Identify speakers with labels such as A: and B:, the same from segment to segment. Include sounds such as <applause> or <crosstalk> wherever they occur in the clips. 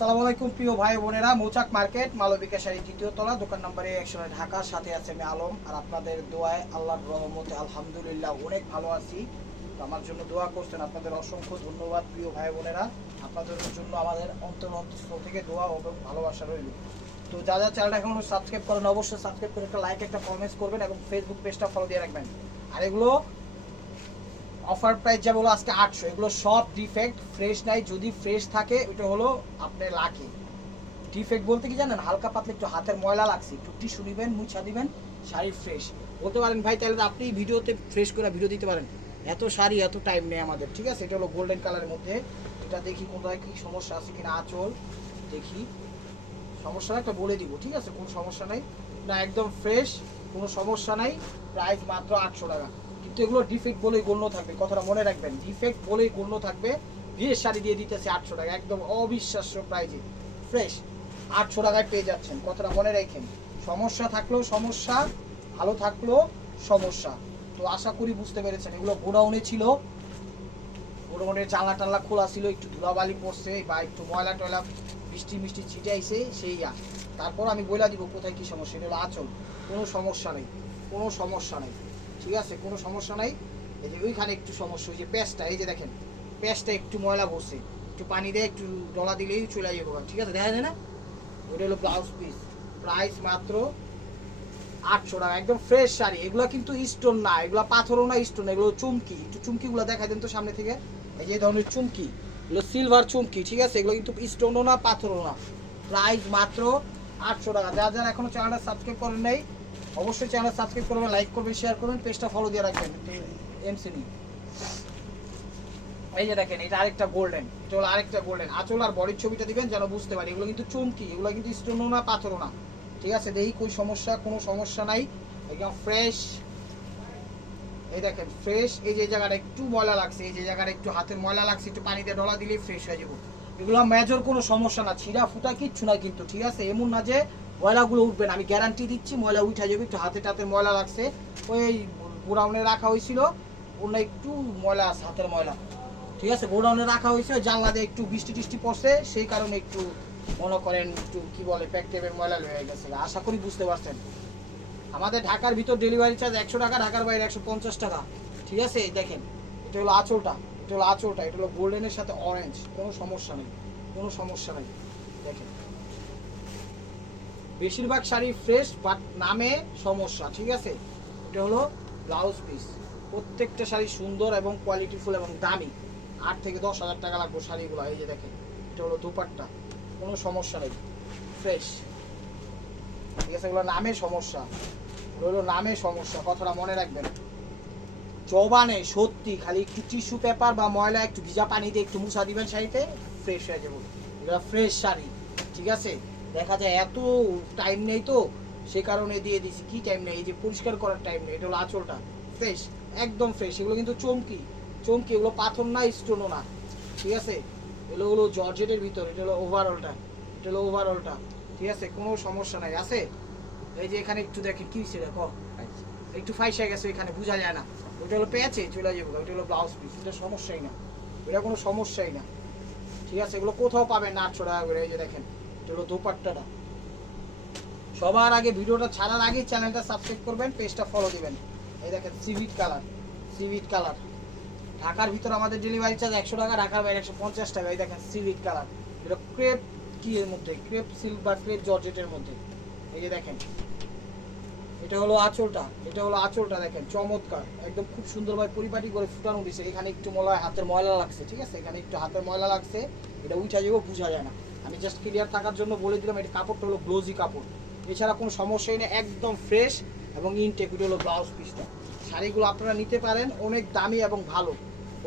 A: আসসালামু আলাইকুম, প্রিয় ভাই বোনেরা। মৌচাক মার্কেট, মালবিকা শাড়ি তৃতীয় তলা, দোকান নম্বরে একশো ঢাকার সাথে আছে আমি আলম। আর আপনাদের দোয়ায় আল্লাহর রহমতে আলহামদুলিল্লাহ অনেক ভালো আছি। আমার জন্য দোয়া করছেন আপনাদের অসংখ্য ধন্যবাদ, প্রিয় ভাই বোনেরা। আপনাদের জন্য আমাদের অন্তর অন্তঃস্থল থেকে দোয়া এবং ভালোবাসা রইল। তো যা যা চ্যানেলটা এখনও সাবস্ক্রাইব করেন, অবশ্যই সাবস্ক্রাইব করে একটা লাইক একটা কমেন্টস করবেন এবং ফেসবুক পেজটা ফলো দিয়ে রাখবেন। আর এগুলো অফার প্রাইস যা বলো আজকে আটশো। এগুলো সব ডিফেক্ট ফ্রেশ নাই। যদি ফ্রেশ থাকে ওটা হলো আপনার লাকি ডিফেক্ট বলতে কি জানেন? হালকা পাতলা একটু হাতের ময়লা লাগছে। একটু দিবেন, মুছা দিবেন, শাড়ি ফ্রেশ বলতে পারেন, ভাই, তাহলে তো আপনি ভিডিওতে ফ্রেশ করে ভিডিও দিতে পারেন। এত শাড়ি, এত টাইম নেই আমাদের, ঠিক আছে? এটা হলো গোল্ডেন কালারের মধ্যে। এটা দেখি কোথায় কি সমস্যা আছে কিনা, আঁচল। দেখি। সমস্যা একটা বলে দিব, ঠিক আছে? কোনো সমস্যা নাই। না, একদম ফ্রেশ কোনো সমস্যা নাই। প্রাইস মাত্র আটশো টাকা। কিন্তু এগুলো ডিফেক্ট বলেই গণ্য থাকবে, কথাটা মনে রাখবেন ডিফেক্ট বলেই গণ্য থাকবে। বিয়ের শাড়ি দিয়ে দিতেছে আটশো টাকা, একদম অবিশ্বাস্য প্রাইজে ফ্রেশ আটশো টাকায় পেয়ে যাচ্ছেন, কথাটা মনে রাখেন। সমস্যা থাকলেও সমস্যা, ভালো থাকলেও সমস্যা। তো আশা করি বুঝতে পেরেছেন, এগুলো গোডাউনে ছিল। গোডাউনের জানলা টাল্লা খোলা ছিল, একটু ধুলাবালি পড়ছে, বা একটু ময়লা টয়লা, বৃষ্টি মিষ্টি ছিটাইছে, সেই আর। তারপর আমি বইলা দিব কোথায় কী সমস্যা, এটা হলো আচল। কোনো সমস্যা নেই, কোনো সমস্যা নেই। ঠিক আছে, কোনো সমস্যা নাই। এই যে ওইখানে একটু সমস্যা, ওই যে প্যাঁচটা, এই যে দেখেন, প্যাঁচটা একটু ময়লা বসে একটু পানি দিয়ে একটু ডলা দিলেই চলে যাব ঠিক আছে, দেখা যায় না? ওটা হলো ব্লাউজ পিস প্রাইস মাত্র আটশো টাকা, একদম ফ্রেশ শাড়ি। এগুলো কিন্তু স্টোন না, এগুলো পাথরও না স্টোন এগুলো চুমকি। একটু চুমকিগুলো দেখা দেন তো সামনে থেকে। এই যে ধরনের চুমকি, এগুলো সিলভার চুমকি, ঠিক আছে, এগুলো কিন্তু স্টোনও না, পাথরও না। প্রাইস মাত্র আটশো টাকা। যারা যারা এখনও চ্যানেলটা সাবস্ক্রাইব করেন নাই অবশ্যই চ্যানেল সাবস্ক্রাইব করবেন লাইক করবেন শেয়ার করবেন পেজটা ফলো দিয়ে রাখবেন এমসিডি এই যে দেখেন, এটা আরেকটা গোল্ডেন এটা হলো আরেকটা গোল্ডেন আঁচল আর বডির ছবিটা দিবেন যেন বুঝতে পারি। এগুলো কিন্তু চুমকি, এগুলো কিন্তু স্টোনও না, পাথরও না। ঠিক আছে, দেখি কোনো সমস্যা কোনো সমস্যা নাই। একদম ফ্রেশ এই দেখেন ফ্রেশ এই যে জায়গাটা একটু ময়লা লাগছে, এই যে জায়গাটা একটু হাতের ময়লা লাগছে, একটু পানিতে ডলা দিলেই ফ্রেশ হয়ে যাব। এগুলো মেজর কোনো সমস্যা না, ছিঁড়া ফুটা কিচ্ছু না কিন্তু, ঠিক আছে? এমন না যে ময়লাগুলো উঠবে না। আমি গ্যারান্টি দিচ্ছি, ময়লা উঠে যাবে, একটু হাতে টাতে ময়লা লাগছে। ওই গোডাউনে রাখা হয়েছিল ওর একটু ময়লা আছে, হাতের ময়লা। ঠিক আছে, গোডাউনে রাখা হয়েছে জানলা দিয়ে একটু বৃষ্টি টিষ্টি পড়ছে, সেই কারণে একটু মনে করেন একটু, কি বলে প্যাক টেপের ময়লা হয়ে গেছে। আশা করি বুঝতে পারছেন। আমাদের ঢাকার ভিতর ডেলিভারি চার্জ একশো টাকা, ঢাকার বাইরে একশো পঞ্চাশ টাকা। ঠিক আছে দেখেন, এটা হলো আঁচলটা, এটা হলো আঁচলটা, এটা হলো গোল্ডেনের সাথে অরেঞ্জ কোনো সমস্যা নেই, কোনো সমস্যা নেই। দেখেন। বেশিরভাগ শাড়ি ফ্রেশ বাট নামে সমস্যা, ঠিক আছে? এটা হলো ব্লাউজ পিস প্রত্যেকটা শাড়ি সুন্দর এবং কোয়ালিটিফুল এবং দামি। আট থেকে দশ হাজার টাকা লাগবে শাড়িগুলো, এই যে দেখেন, এটা হলো দুপাট্টা। কোনো সমস্যা নেই। ফ্রেশ ঠিক আছে, এগুলো নামে সমস্যা। হলো নামে সমস্যা, কথাটা মনে রাখবেন। জবানে সত্যি, খালি একটু টিস্যু পেপার বা ময়লা, একটু ভিজা পানিতে একটু মুছা দিবেন শাড়িতে ফ্রেশ হয়ে যাব। এগুলো ফ্রেশ শাড়ি, ঠিক আছে? দেখা যায় এত টাইম নেই তো, সে কারণে দিয়ে দিছি। কি টাইম নেই? এই যে পরিষ্কার করার টাইম নেই। এটা হলো আঁচলটা। ফ্রেশ একদম ফ্রেশ এগুলো কিন্তু চমকি। চমকি, এগুলো পাথর না স্টোনও না। ঠিক আছে? এগুলো হলো জর্জেটের ভিতর। এটা হলো ওভারঅলটা এটা হলো ওভারঅলটা ঠিক আছে? কোনো সমস্যা নাই। আছে? এই যে এখানে একটু দেখেন, কি হয়েছে দেখো? একটু ফাইসা গেছে এখানে, বোঝা যায় না। ওটা হলো পেঁচে চলে যাব। ওটা হলো ব্লাউজ পিস এটা সমস্যাই না। এটা কোনো সমস্যাই না। ঠিক আছে? এগুলো কোথাও পাবেন না আটশো টাকা করে। এই যে দেখেন। হলো দোপাট্টাটা সবার আগে ভিডিওটা ছাড়ার আগেই চ্যানেলটা সাবস্ক্রাইব করবেন পেজটা ফলো দিবেন। এই দেখেন সিভিট কালার সিভিট কালার ঢাকার ভিতর আমাদের ডেলিভারি চার্জ একশো টাকা, ঢাকার বাইরে একশো পঞ্চাশ টাকা। এই দেখেন সিভিট কালার এটা ক্রেপ কি এর মধ্যে? ক্রেপ সিল্ক বা ক্রেপ জর্জেটের মধ্যে। এই যে দেখেন, এটা হলো আঁচলটা। এটা হলো আঁচলটা, দেখেন, চমৎকার। একদম খুব সুন্দরভাবে পরিপাটি করে ফুটানো দিছে। এখানে একটু ময়লা হাতের ময়লা লাগছে, ঠিক আছে? এখানে একটু হাতের ময়লা লাগছে। এটা উঠা যাব, বোঝা যায় না। আমি জাস্ট ক্লিয়ার থাকার জন্য বলে দিলাম, এটা কাপড়টা হলো গ্লোজি কাপড়। এছাড়া কোনো সমস্যাই নেই, একদম ফ্রেশ এবং ইনটেক এটা হলো ব্লাউজ পিসটা শাড়িগুলো আপনারা নিতে পারেন, অনেক দামি এবং ভালো।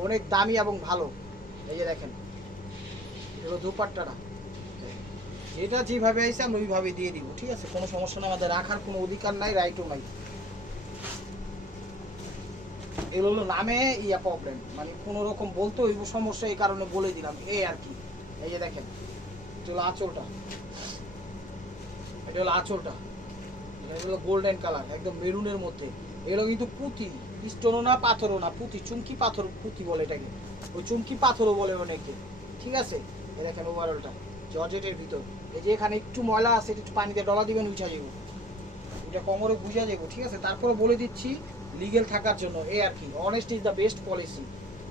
A: অনেক দামি এবং ভালো। এই যে দেখেন এগুলো দুপাট্টাটা। যেটা যেভাবে আইসে আমি ওইভাবে দিয়ে দিব, ঠিক আছে? কোনো সমস্যা না আমাদের রাখার কোনো অধিকার নাই রাইটও নাই। এগুলো হলো নামে ইয়া প্রবলেম মানে কোনো রকম বলতে হইব সমস্যা, এই কারণে বলে দিলাম, এই আর কি। এই যে দেখেন এটা হলো আঁচলটা। এটা হলো আঁচলটা। এটা হলো গোল্ডেন কালার একদম মেরুনের মধ্যে। এগুলো কিন্তু পুঁতি স্টোনও না, পাথরও না, পুঁতি চুমকি পাথর, পুঁতি বলে এটাকে। ওই চুমকি পাথরও বলে অনেকে, ঠিক আছে? দেখেন ওভারঅলটা জর্জেটের ভিতর। এই যে এখানে একটু ময়লা আছে, একটু পানিতে ডলা দিবেন উঠা যাব এটা কোমরে বুঝা যাব ঠিক আছে? তারপরে বলে দিচ্ছি লিগেল থাকার জন্য এই আর কি। Honest is the best policy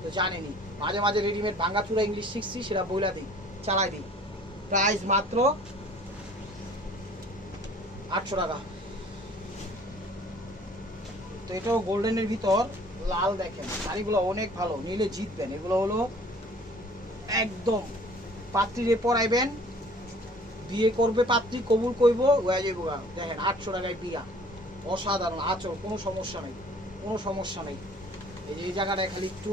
A: তো জানেনি মাঝে মাঝে রেডিমেড ভাঙ্গাচুরা ইংলিশ শিখছি, সেটা বইলা দিই, চালাই দিই। প্রাইস মাত্র আটশো টাকা। তো এটাও গোল্ডেনের ভিতর, লাল দেখেন, শাড়িগুলো অনেক ভালো, নিলে জিতবেন। এগুলো হলো একদম পাত্রীরে পরাইবেন, বিয়ে করবে পাত্রী, কবুল করব হয়ে দেখেন, আটশো টাকায় বিয়া। অসাধারণ আচর কোনো সমস্যা নেই, কোনো সমস্যা নেই। এই জায়গাটায় খালি একটু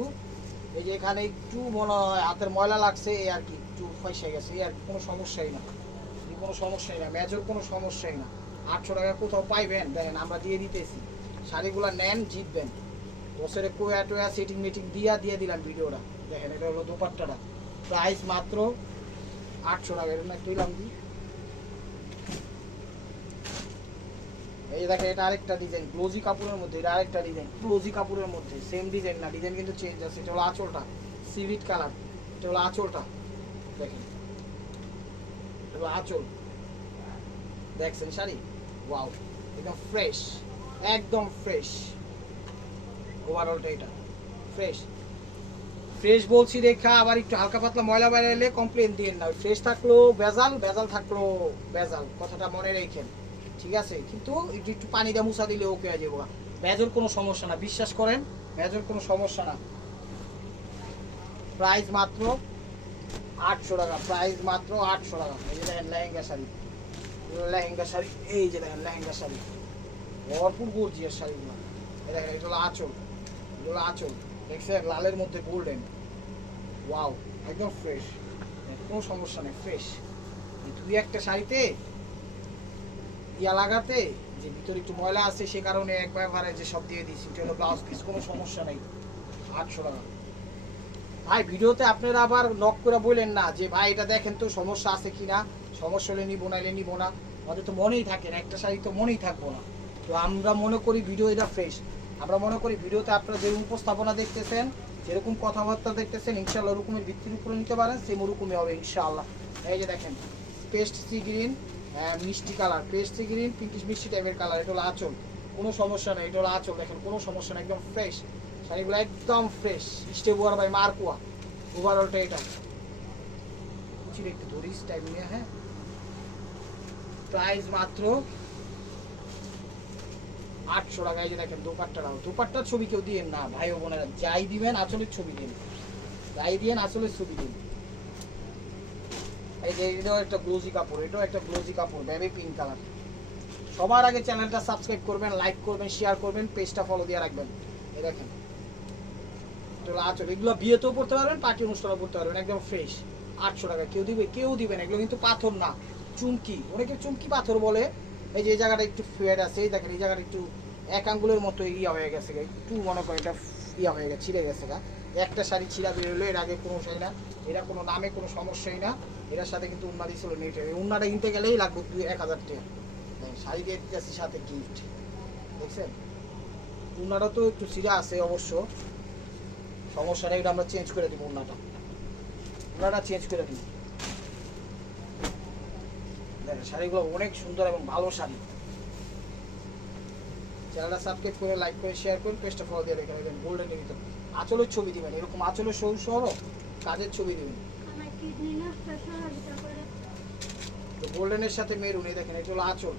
A: এই যে এখানে একটু মনে হয় হাতের ময়লা লাগছে, এই আর কি একটু ফসে গেছে, এই আর কোনো সমস্যাই না। কোনো সমস্যাই না, মেজর কোনো সমস্যাই না। আটশো টাকা কোথাও পাইবেন, দেখেন আমরা দিয়ে দিতেছি। শাড়িগুলো নেন, জিতবেন। বছরে কোয়া টোয়া সেটিং মিটিং দিয়া, দিয়ে দিলাম ভিডিওটা। দেখেন এটা হলো দোপাট্টাটা। প্রাইস মাত্র আটশো টাকা, এটা না তুইলাম দি এই দেখেন, এটা আরেকটা ডিজাইন গ্লোজি কাপড়ের মধ্যে, এটা আরেকটা ডিজাইন গ্লোজি কাপড়ের মধ্যে সেম ডিজাইন না ডিজাইন কিন্তু চেঞ্জ আছে, এটা হলো আঁচলটা সিভিট কালার এটা হলো আঁচলটা, দেখেন, এটা হলো আঁচল, দেখছেন শাড়ি? ওয়াও একদম ফ্রেশ একদম ফ্রেশ ওভারঅলটা এটা ফ্রেশ ফ্রেশ বলছি রেখা, আবার একটু হালকা পাতলা ময়লা বাইরে এলে কমপ্লেন দিন না ফ্রেশ থাকল বেজাল বেজাল থাকল বেজাল কথাটা মনে রেখেন। ঠিক আছে? কিন্তু একটু একটু পানি দিয়ে মুছা দিলে ওকে হয়ে যাব। বেজর কোনো সমস্যা না বিশ্বাস করেন বেজর কোনো সমস্যা না। প্রাইস মাত্র আটশো টাকা প্রাইস মাত্র আটশো টাকা। এই যে দেখেন লেহেঙ্গা শাড়ি। লেহেঙ্গা শাড়ি এই যে দেখেন লেহেঙ্গা শাড়ি। ভরপুর গর্জিয়ার শাড়িগুলো এই দেখেন এগুলো আঁচল। এগুলো আঁচল। দেখছেন? লালের মধ্যে গোল্ডেন ওয়াও একদম ফ্রেশ কোনো সমস্যা নেই ফ্রেশ দুই একটা শাড়িতে ইয়া লাগাতে, যে ভিতরে একটু ময়লা আছে, সে কারণে একবারে যে সব দিয়ে দিয়েছি, এটা হলো ব্লাউজ পিস কোনো সমস্যা নেই। আটশো টাকা। ভাই, ভিডিওতে আপনারা আবার নক করে বললেন না যে, ভাই, এটা দেখেন তো, সমস্যা আছে কিনা? সমস্যা হলে নিবো না এলে নিবো না। আমাদের তো মনেই থাকে না, একটা শাড়ি তো মনেই থাকব না। তো আমরা মনে করি ভিডিও এটা ফ্রেশ আমরা মনে করি ভিডিওতে আপনারা যে উপস্থাপনা দেখতেছেন, যেরকম কথাবার্তা দেখতেছেন ইনশাল্লাহ ওরকমের ভিত্তির উপরে নিতে পারেন সেম ওরকমই হবে, ইনশাআল্লাহ। এই যে দেখেন, পেস্ট সি গ্রিন মিষ্টি colour paste sea green pinkish মিষ্টি টাইপের কালার, এটা হলো আঁচল। কোনো সমস্যা নেই, এটা হলো আঁচল। দেখেন, কোনো সমস্যা নেই, একদম ফ্রেশ শাড়িগুলো একদম ফ্রেশ স্টেবুয়ার বাই মার্কুয়া। ওভারঅলটা এটা। ছিল একটু ধরিস টাইম নিয়ে হ্যাঁ। প্রাইস মাত্র আটশো টাকা। এই যে দেখেন দোপাট্টাটাও দোপাট্টার ছবি কেউ দিয়েন না। ভাই বোনেরা, যাই দিবেন, আঁচলের ছবি দিন। যাই দিয়েন, আঁচলের ছবি দিন। এই যে, এটাও একটা গ্লোজি কাপড়, এটাও একটা গ্লোজি কাপড় বেবি পিঙ্ক কালার সবার আগে চ্যানেলটা সাবস্ক্রাইব করবেন লাইক করবেন শেয়ার করবেন পেজটা ফলো দিয়ে রাখবেন। এই দেখেন। এটা হলো এগুলো বিয়েতেও পড়তে পারবেন পার্টি অনুষ্ঠানেও পড়তে পারবেন, একদম ফ্রেশ আটশো টাকা, কেউ দিবে কেউ দিবে না। এগুলো কিন্তু পাথর না, চুমকি। অনেকে চুমকি পাথর বলে। এই যে, এই জায়গাটা একটু ফেয়ার আছে, এই দেখেন, এই জায়গাটা একটু এক আঙ্গুলের মতো ইয়া হয়ে গেছে। একটু মনে করেন এটা ইয়া হয়ে গেছে, ছিঁড়ে গেছে গা। একটা শাড়ি ছিঁড়া বেরোলো, এর আগে কোনো শাড়ি না এটা কোনো নামে কোনো সমস্যাই না। এটার সাথে কিন্তু উন্না দিয়েছিল নেটে। এই উন্নাটা কিনতে গেলেই লাগবে দুই এক হাজার টাকা। শাড়ি দিয়ে দিতেছি সাথে গিফট দেখছেন? উন্নাটা তো একটু সিরা আছে অবশ্য। সমস্যা নেই আমরা চেঞ্জ করে দিব উন্নাটা। উন্নাটা চেঞ্জ করে দিব। দেখেন শাড়িগুলো অনেক সুন্দর এবং ভালো শাড়ি। চ্যানেলটা সাবস্ক্রাইব করে লাইক করে শেয়ার করে পেজটা ফলো দিয়ে রেখে দেবেন গোল্ডেনের ভিতর। আঁচলের ছবি দিবেন। এরকম আঁচলের সৌ সহ কাজের ছবি দিবেন। তো গোল্ডেনের সাথে মেরুন এই দেখেন, এটা হলো আঁচল।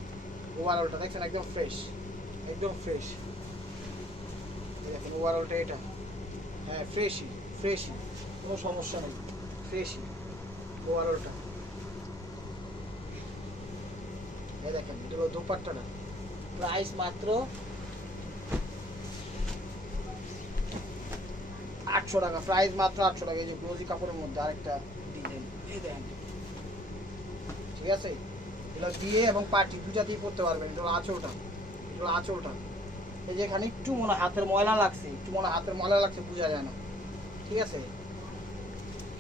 A: ওভারঅলটা দেখছেন, একদম ফ্রেশ একদম ফ্রেশ দেখেন ওভারঅলটা এটা। হ্যাঁ ফ্রেশই ফ্রেশই কোনো সমস্যা নেই ফ্রেশই ওভারঅলটা এই দেখেন, এটা হলো দোপাট্টাটা প্রাইস মাত্র আটশো টাকা প্রাইস মাত্র আটশো টাকা, এই যে গ্লোজি কাপড়ের মধ্যে আরেকটা ঠিক আছে? এগুলো বিয়ে এবং পার্টি দুটাতেই করতে পারবেন। এটা হলো আঁচলটা এটা আঁচলটা এই যে এখানে একটু মনে হাতের ময়লা লাগছে। একটু মনে হাতের ময়লা লাগছে, বোঝা যায় না। ঠিক আছে?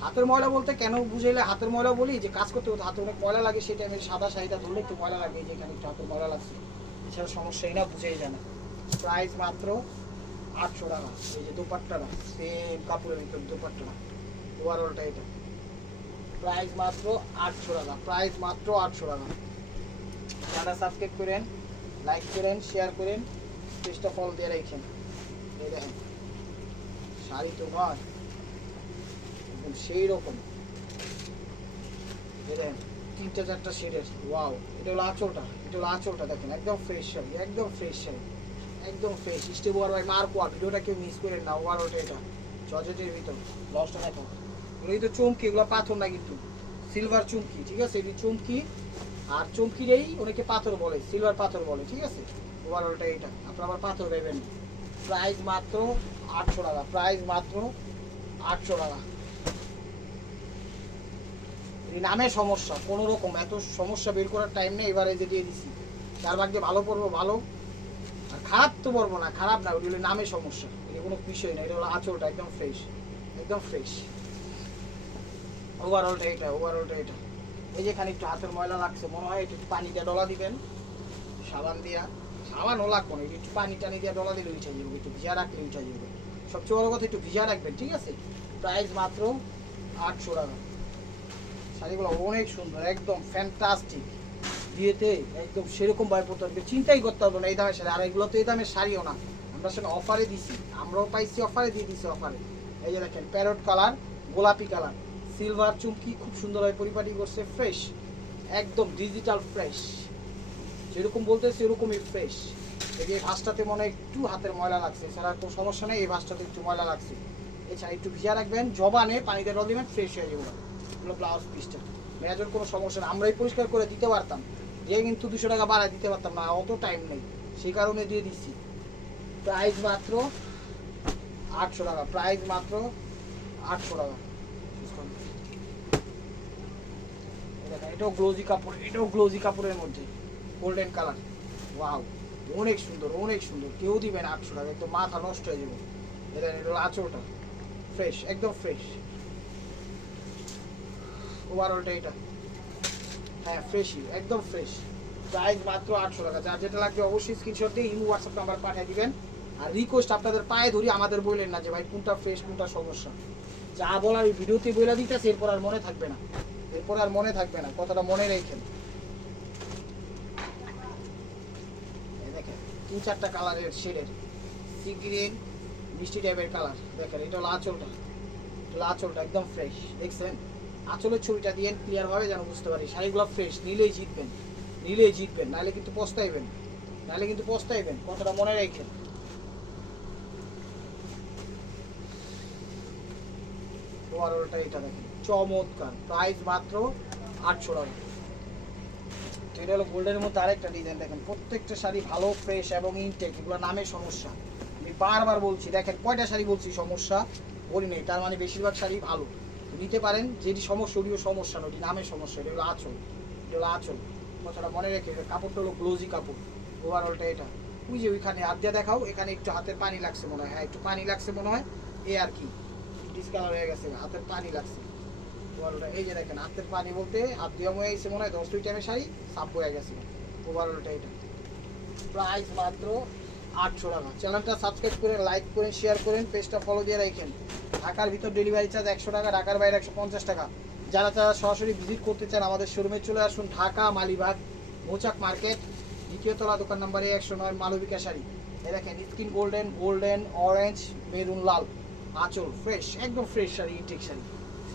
A: হাতের ময়লা বলতে কেন বুঝাইলে হাতের ময়লা বলি? যে কাজ করতে হাতে অনেক ময়লা লাগে, সেই টাইমে সাদা শাড়িটা ধরলে একটু ময়লা লাগে। যে এখানে একটু হাতের ময়লা লাগছে। এছাড়া সমস্যাই না, বুঝেই যায় না। প্রাইস মাত্র আটশো টাকা। এই যে দোপাট্টাটা সেম কাপড়ের ভিতর দোপাট্টাটা। ওভারঅলটা এটা। প্রাইস মাত্র আটশো টাকা, প্রাইস মাত্র আটশো টাকা। যারা সাবস্ক্রাইব করেন লাইক করেন শেয়ার করেন, পেজটা ফলো দিয়ে রাখেন। এই দেখেন, শাড়ি তো নয় একদম সেই রকম। দেখেন, তিনটা চারটা শেডের ওয়াও এটা হলো আঁচলটা, এটা হলো আঁচলটা দেখেন, একদম ফ্রেশ শাড়ি, একদম ফ্রেশ শাড়ি, একদম ফ্রেশ স্টেপ ওয়ার বাই মার কোয়া ভিডিওটা কেউ মিস করেন না ওয়ার ওটা এটা জর্জেটের ভিতর লসটা দেখো এগুলো কিন্তু চমকি, এগুলো পাথর না কিন্তু। সিলভার চুমকি, ঠিক আছে? এটি চুমকি, আর চমকিরেই অনেকে পাথর বলে সিলভার পাথর বলে, ঠিক আছে? ওভারঅলটা এটা আপনার আবার পাথর দেবেন প্রাইস মাত্র আটশো টাকা প্রাইস মাত্র আটশো টাকা। নামে সমস্যা, কোনো রকম, এত সমস্যা বের করার টাইম নেই এবারে যে দিয়ে দিছি। যার ভাগ্যে ভালো পড়ব, ভালো। আর খারাপ তো পড়ব না, খারাপ না ওটি নামে সমস্যা। এটা কোনো বিষয় না, এটা হলো আঁচলটা একদম ফ্রেশ একদম ফ্রেশ ওভারঅলটা এটা ওভারঅলটা এটা এই যে খানিকটা হাতের ময়লা লাগছে, মনে হয় একটু পানিটা ডলা দিবেন। সাবান দিয়া। সাবানও লাগবো না, একটু পানি টানি দিয়ে ডলা দিলে উঠে যাবে, একটু ভিজা রাখলে উঠে যাবে। সবচেয়ে বড় কথা, একটু ভিজা রাখবেন, ঠিক আছে? প্রাইস মাত্র আটশো টাকা। শাড়িগুলো অনেক সুন্দর, একদম ফ্যান্টাস্টিক বিয়েতে একদম সেরকম ভাবে পড়তে পারবে চিন্তাই করতে হবে না, এই দামের শাড়ি। আর এগুলো তো এই দামের শাড়িও না। আমরা সেটা অফারে দিছি, আমরাও পাইছি অফারে দিয়ে দিছি অফারে এই যে দেখেন প্যারট কালার গোলাপি কালার সিলভার চুমকি খুব সুন্দরভাবে পরিপাটি করছে ফ্রেশ একদম ডিজিটাল ফ্রেশ যেরকম বলতে সেরকমই ফ্রেশ এই ভাঁজটাতে মনে হয় একটু হাতের ময়লা লাগছে, এছাড়া কোনো সমস্যা নেই, এই ভাঁজটাতে একটু ময়লা লাগছে। এছাড়া একটু ভিজা রাখবেন, জবানে পানিতে রল দিবেন ফ্রেশ হয়ে যাবে। এগুলো ব্লাউজ পিসটা মেয়াজের কোনো সমস্যা না আমরাই পরিষ্কার করে দিতে পারতাম। দিয়ে কিন্তু দুশো টাকা বাড়ায় দিতে পারতাম না, অত টাইম নেই। সেই কারণে দিয়ে দিচ্ছি। প্রাইস মাত্র আটশো টাকা প্রাইস মাত্র আটশো টাকা এই দেখেন, এটাও গ্লোজি কাপড়, এটাও গ্লোজি কাপড়ের মধ্যে। গোল্ডেন কালার ওয়াও অনেক সুন্দর অনেক সুন্দর। কেউ দিবেন আটশো টাকা, একদম মাথা নষ্ট হয়ে যাবে। এটা এটা হলো আঁচলটা। ফ্রেশ একদম ফ্রেশ ওভারঅলটা এটা। হ্যাঁ ফ্রেশই একদম ফ্রেশ প্রাইস মাত্র আটশো টাকা। যার যেটা লাগবে অবশ্যই স্ক্রিনশট দিয়ে ইমো হোয়াটসঅ্যাপ নাম্বার পাঠিয়ে দিবেন। আর রিকোয়েস্ট আপনাদের পায়ে ধরি, আমাদের বললেন না যে, ভাই, কোনটা ফ্রেশ কোনটা সমস্যা? যা বলার ভিডিওতে বলে দিতেছে, এরপর আর মনে থাকবে না। এরপর আর মনে থাকবে না, কথাটা মনে রেখেন তিন চারটা কালারের শেডের সি গ্রিন মিষ্টি টাইপের কালার। দেখেন, এটা হলো আঁচলটা। এটা আঁচলটা, একদম ফ্রেশ দেখছেন? আঁচলের ছবিটা দিয়ে ক্লিয়ার ভাবে যেন বুঝতে পারি। শাড়িগুলো ফ্রেশ নিলেই জিতবেন। নিলেই জিতবেন, নাহলে কিন্তু পস্তাইবেন নাহলে কিন্তু পস্তাইবেন, কথাটা মনে রেখেন ওভারঅলটা এটা দেখেন। চমৎকার। প্রাইস মাত্র আটশো টাকা। এটা হলো গোল্ডের মধ্যে আরেকটা ডিজাইন দেখেন। প্রত্যেকটা শাড়ি ভালো ফ্রেশ এবং ইনটেক এগুলো নামে সমস্যা। আমি বারবার বলছি, দেখেন কয়টা শাড়ি বলছি সমস্যা? বলি নেই, তার মানে বেশিরভাগ শাড়ি ভালো। নিতে পারেন, যেটি সমস্যা, ওটিও সমস্যা নয় ওটি নামে সমস্যা, এটা হলো আঁচল। এটা হলো আঁচল। কথাটা মনে রেখে কাপড়টা হলো গ্লোজি কাপড়। ওভারঅলটা এটা। ওই যে ওইখানে হাত দিয়ে দেখাও, এখানে একটু হাতের পানি লাগছে মনে হয়। হ্যাঁ একটু পানি লাগছে মনে হয়। এ আর কি। ডিসকালার হয়ে গেছে, হাতের পানি লাগছে। এই যে দেখেন, হাতের পানি বলতে হাত দিয়ে হয়ে গেছে মনে হয়, দশ দুই টাইমের শাড়ি সাপ হয়ে গেছে। ওভারঅলটা এটা প্রাইস মাত্র আটশো টাকা। চ্যানেলটা সাবস্ক্রাইব করে, লাইক করেন, শেয়ার করেন, পেজটা ফলো দিয়ে রাখেন। ঢাকার ভিতর ডেলিভারি চার্জ একশো টাকা, ঢাকার বাইরে একশো পঞ্চাশ টাকা। যারা যারা সরাসরি ভিজিট করতে চান আমাদের শোরুমে চলে আসুন, ঢাকা মালিবাগ, মৌচাক মার্কেট, দ্বিতীয় তলা দোকান নাম্বারে একশো নয় মালবিকা শাড়ি এই দেখেন skin golden golden orange maroon লাল। আঁচল ফ্রেশ একদম ফ্রেশ শাড়ি ইনটেক শাড়ি।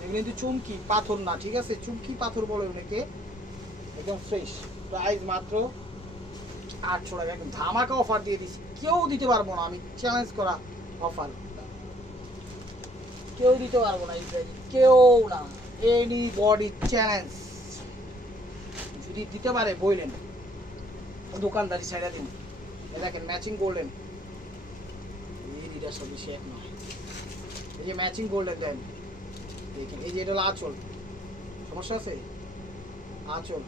A: এগুলো কিন্তু চুমকি, পাথর না, ঠিক আছে? চুমকি, পাথর বলে অনেকে একদম ফ্রেশ প্রাইস মাত্র আটশো টাকা। একদম ধামাকা অফার দিয়ে দিচ্ছি কেউ দিতে পারব না। আমি চ্যালেঞ্জ করা অফার কেউ দিতে পারব না এই প্রাইজে কেউ না। এনি বডি চ্যালেঞ্জ যদি দিতে পারে, বইলেন। দোকানদারি ছেড়ে দিন। দেখেন ম্যাচিং গোল্ডেন এই দুইটা সব বেশি এক নয়। এই যে ম্যাচিং গোল্ডেন দেন। দেখেন এই যে এটা হলো আঁচল। সমস্যা আছে? আঁচল।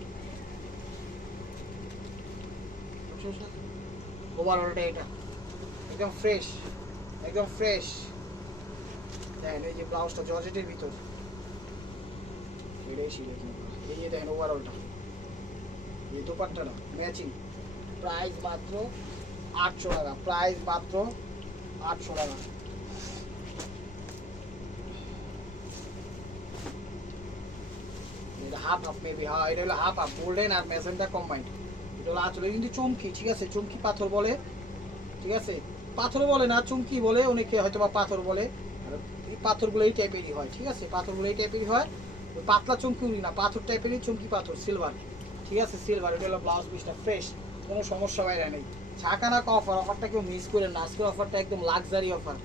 A: ওভারঅলটা এটা। একদম ফ্রেশ একদম ফ্রেশ দেখেন, এই যে ব্লাউজটা জর্জেটের ভিতর। এটাই ছিল এই যে দেখেন ওভারঅলটা এই দোপাট্টাটা ম্যাচিং প্রাইস মাত্র আটশো টাকা। প্রাইস মাত্র আটশো টাকা। হাফ হাফ মেবি হ্যাঁ এটা হলো হাফ হাফ গোল্ডেন আর ম্যাজেন্টা কম্বাইন্ড এটা হলো আঁচল কিন্তু চমকি, ঠিক আছে? চমকি পাথর বলে, ঠিক আছে? পাথর বলে না, চুমকি বলে, অনেকে হয়তো বা পাথর বলে। আর এই পাথরগুলো এই টাইপেরই হয়, ঠিক আছে? পাথরগুলো এই টাইপেরই হয়। ওই পাতলা চমকিউরি না, পাথর টাইপেরই চমকি পাথর সিলভার ঠিক আছে? সিলভার এটা হলো ব্লাউজ পিসটা ফ্রেশ কোনো সমস্যা বাইরে নেই। ছাকানা অফার অফারটা কেউ মিস করেন না। আজকের অফারটা একদম লাক্সারি অফার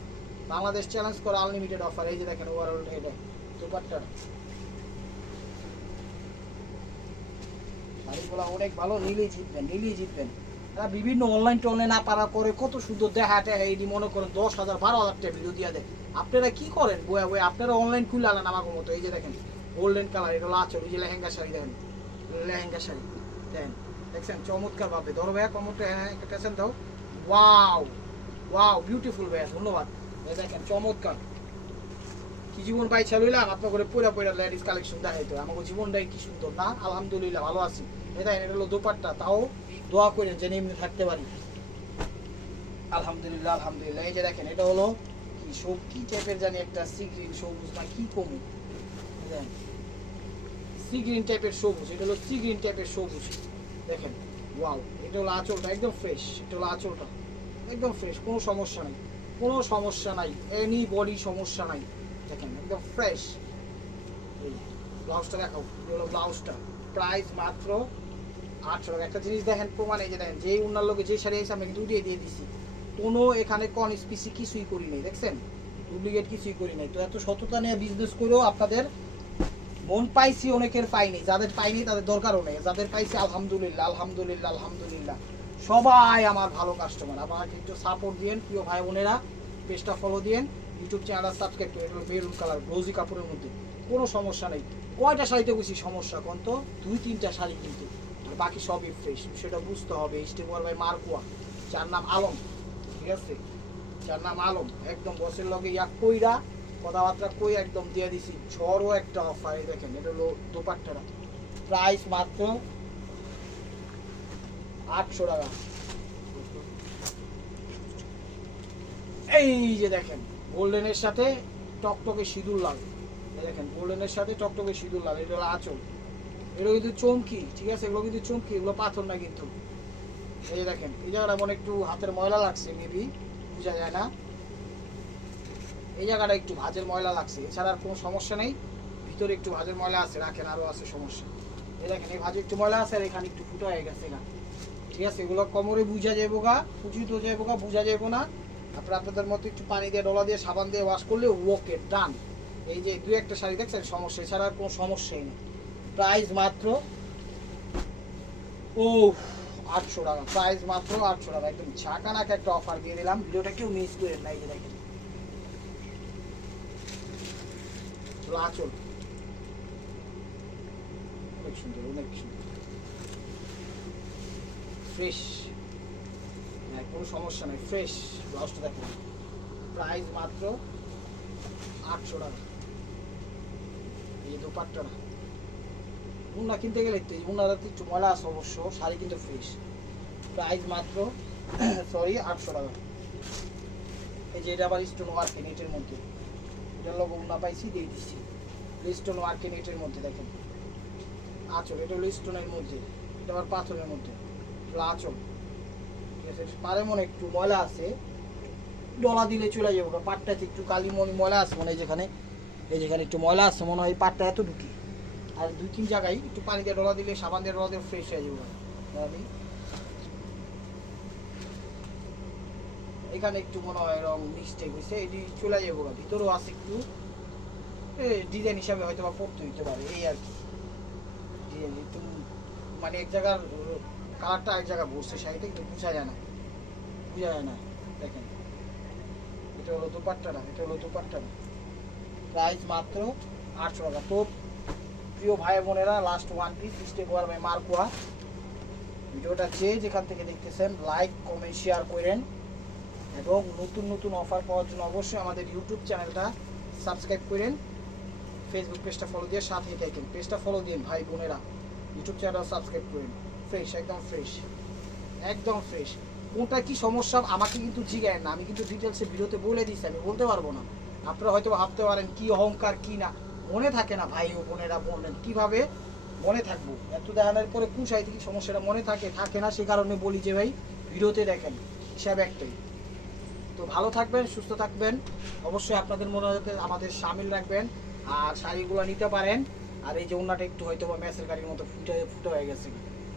A: বাংলাদেশ চ্যালেঞ্জ করা আনলিমিটেড অফার এই যে দেখেন ওভারঅল এটা সুপারটা শাড়িগুলো অনেক ভালো, নিলেই জিতবেন নিলেই জিতবেন। তারা বিভিন্ন অনলাইন টনলাইন না পারা করে, কত সুন্দর দেখা টেহা এটি মনে করেন দশ হাজার, বারো হাজার টাকা ভিডিও দিয়ে দেয়। আপনারা কি করেন? বয়া বয়া, আপনারা অনলাইন খুলে আনেন আমার মতো, এই যে দেখেন গোল্ডেন কালার এটা লাচর এই যে লেহেঙ্গা শাড়ি দেখেন, লেহেঙ্গা শাড়ি, দেখেন, দেখছেন, চমৎকার ভাবে। ধরো ভাইয়া কমতে হ্যাঁ একটা পেশেন্ট দাও। ওয়াও ওয়াও বিউটিফুল ভাইয়া, ধন্যবাদ। দেখেন, চমৎকার। কি জীবন পাই ছেলাম আপনার করে পুরা পুরা লেডিস কালেকশন দেখাইতো আমাকে জীবনটাই কি সুন্দর, না? আলহামদুলিল্লাহ, ভালো আছি। এটা এটা হলো দোপাট্টা, তাও দোয়া করে যেন এমনি থাকতে পারি। আলহামদুলিল্লাহ আলহামদুলিল্লাহ। এই যে দেখেন, এটা হলো কি সব কি টাইপের জানি একটা সি গ্রিন সবুজ না কি কমু? সি গ্রিন টাইপের সবুজ, এটা হলো সি গ্রিন টাইপের সবুজ। দেখেন ওয়াও এটা হলো আঁচলটা একদম ফ্রেশ এটা হলো আঁচলটা। একদম ফ্রেশ কোনো সমস্যা নাই। কোনো সমস্যা নাই এনি বডি সমস্যা নাই। দেখেন, একদম ফ্রেশ ব্লাউজটা এটা হলো ব্লাউজটা প্রাইস মাত্র আটশো টাকা একটা জিনিস দেখেন, প্রমাণ যে দেখেন যে উনার লোকে যে শাড়ি আছে, আমি কিন্তু উঠিয়ে দিয়ে দিছি। কোনো এখানে কন স্পিসি কিছুই করি নাই, দেখছেন? ডুপ্লিকেট কিছুই করি নাই। তো এত সততা নিয়ে বিজনেস করেও আপনাদের মন পাইছি অনেকের পাইনি। যাদের পাইনি, তাদের দরকারও নেই। যাদের পাইছি, আলহামদুলিল্লাহ আলহামদুলিল্লাহ আলহামদুলিল্লাহ। সবাই আমার ভালো কাস্টমার আমাকে একটু সাপোর্ট দিয়েন, প্রিয় ভাই বোনেরা পেজটা ফলো দিয়েন। ইউটিউব চ্যানেল সাবস্ক্রাইব করে মেরুন কালার ব্লাউজি কাপড়ের মধ্যে। কোনো সমস্যা নেই। কয়টা শাড়িতে বুঝি সমস্যা কোন তো? দুই, তিনটা শাড়ি কিন্তু। আর বাকি সবই ফ্রেশ সেটা বুঝতে হবে। ইস্টেমার ভাই মার্কুয়া। যার নাম আলম। ঠিক আছে? যার নাম আলম। একদম বসের লগে ইয়া কইরা কথাবার্তা কই একদম দিয়ে দিছি। ঝড়ও একটা অফার দেখেন। এটা হলো দোপাট্টাটা। প্রাইস মাত্র আটশো টাকা। এই যে দেখেন। গোল্ডেনের সাথে টকটকে সিঁদুর এই দেখেন, গোল্ডেনের সাথে টকটকে সিঁদুর লাল, এটা হলো আঁচল। এগুলো কিন্তু চমকি, ঠিক আছে? এগুলো কিন্তু চমকি, এগুলো পাথর না কিন্তু। এই যে দেখেন, এই জায়গাটা মনে একটু হাতের ময়লা লাগছে মেবি বোঝা যায় না। এই জায়গাটা একটু ভাজের ময়লা লাগছে, এছাড়া আর কোনো সমস্যা নেই। ভিতরে একটু ভাজের ময়লা আছে, রাখেন আরও আছে সমস্যা। এই দেখেন, এই ভাজে একটু ময়লা আছে, আর এখানে একটু ফুটো হয়ে গেছে এখানে ঠিক আছে? এগুলো কোমরে বুঝা যাব গা উচিত যাব গা, বুঝা যাব না। আপনার আপনাদের মতো একটু পানি দিয়ে, ডলা দিয়ে, সাবান দিয়ে ওয়াশ করলে ওকে ডান এই যে দুই একটা শাড়ি দেখছেন, সমস্যা, এছাড়া আর কোনো সমস্যাই নেই। প্রাইস মাত্র ও আটশো টাকা। প্রাইস মাত্র আটশো টাকা, একদম ঝাঁকানাক একটা অফার দিয়ে দিলাম। ভিডিওটা কেউ মিস করেন না এই যে দেখেন। চলো, আঁচল। অনেক সুন্দর অনেক সুন্দর। ফ্রেশ কোনো সমস্যা নাই ফ্রেশ ব্লাউজটা দেখো প্রাইস মাত্র আটশো টাকা। এই দোপাট্টাটা উন্না কিনতে গেলে তো উন্নাটা একটু ময়লা আছে অবশ্য, শাড়ি কিন্তু ফ্রেশ প্রাইস মাত্র <coughs> সরি আটশো টাকা। এই যে এটা আবার স্টোন ওয়ার্ক নেটের মধ্যে। এটার লোক উন্না পাইছি, দিয়ে দিচ্ছি। স্টোন ওয়ার্ক নেটের মধ্যে, দেখেন। আঁচল, এটা হলো স্টোনের মধ্যে, এটা আবার পাথরের মধ্যে। এটা আঁচল। ঠিক পারে মনে একটু ময়লা আছে। ডলা দিলে চলে যাব পাটটাতে একটু কালি মনে ময়লা আছে মনে যেখানে। এই যেখানে একটু ময়লা আছে মনে হয় পাটটা এত ঢুকি। আর দুই তিন জায়গায় একটু পানি দিয়ে ডলা দিলে সাবান দিয়ে ডলা দিয়ে ফ্রেশ হয়ে যাবে এখানে একটু মনে হয় রং মিস্টেক হয়েছে, এটি চলে যাব। ভিতরেও আছে একটু। ডিজাইন হিসাবে হয়তো বা পড়তে হইতে পারে, এই আর কি। ডিজাইন মানে এক জায়গার কালারটা এক জায়গায় বসছে, শাড়িটা একটু বোঝা যায় না। বোঝা যায় না, দেখেন। এটা হলো দুপাট্টাটা এটা হলো দুপাট্টাটা প্রাইস মাত্র আটশো টাকা। তো প্রিয় ভাই বোনেরা লাস্ট ওয়ান পিস স্টেপ ওয়ার বাই মার্কোয়া ভিডিওটা যে যেখান থেকে দেখতেছেন লাইক কমেন্ট শেয়ার করেন। এবং নতুন নতুন অফার পাওয়ার জন্য অবশ্যই আমাদের ইউটিউব চ্যানেলটা সাবস্ক্রাইব করেন। ফেসবুক পেজটা ফলো দিয়ে সাথে থাকেন। পেজটা ফলো দিন, ভাই বোনেরা। ইউটিউব চ্যানেলটা সাবস্ক্রাইব করেন। ফ্রেশ একদম ফ্রেশ একদম ফ্রেশ কোনটা কি সমস্যা আমাকে কিন্তু জিগায় না, আমি কিন্তু ডিটেলসে ভিডিওতে বলে দিচ্ছি আমি বলতে পারব না। আপনারা হয়তো ভাবতে পারেন, কি অহংকার, কি না। মনে থাকে না, ভাই ও, বোনেরা বললেন কীভাবে মনে থাকব? এত দেখানোর পরে কুশাই থেকে সমস্যাটা মনে থাকে থাকে না, সে কারণে বলি যে, ভাই, ভিডিওতে দেখেন, হিসাব একটাই। তো ভালো থাকবেন, সুস্থ থাকবেন। অবশ্যই আপনাদের মনে হতে আমাদের সামিল রাখবেন, আর শাড়িগুলো নিতে পারেন। আর এই যে ওনাটা একটু হয়তো বা ম্যাচের গাড়ির মতো ফুটে ফুটে হয়ে গেছে।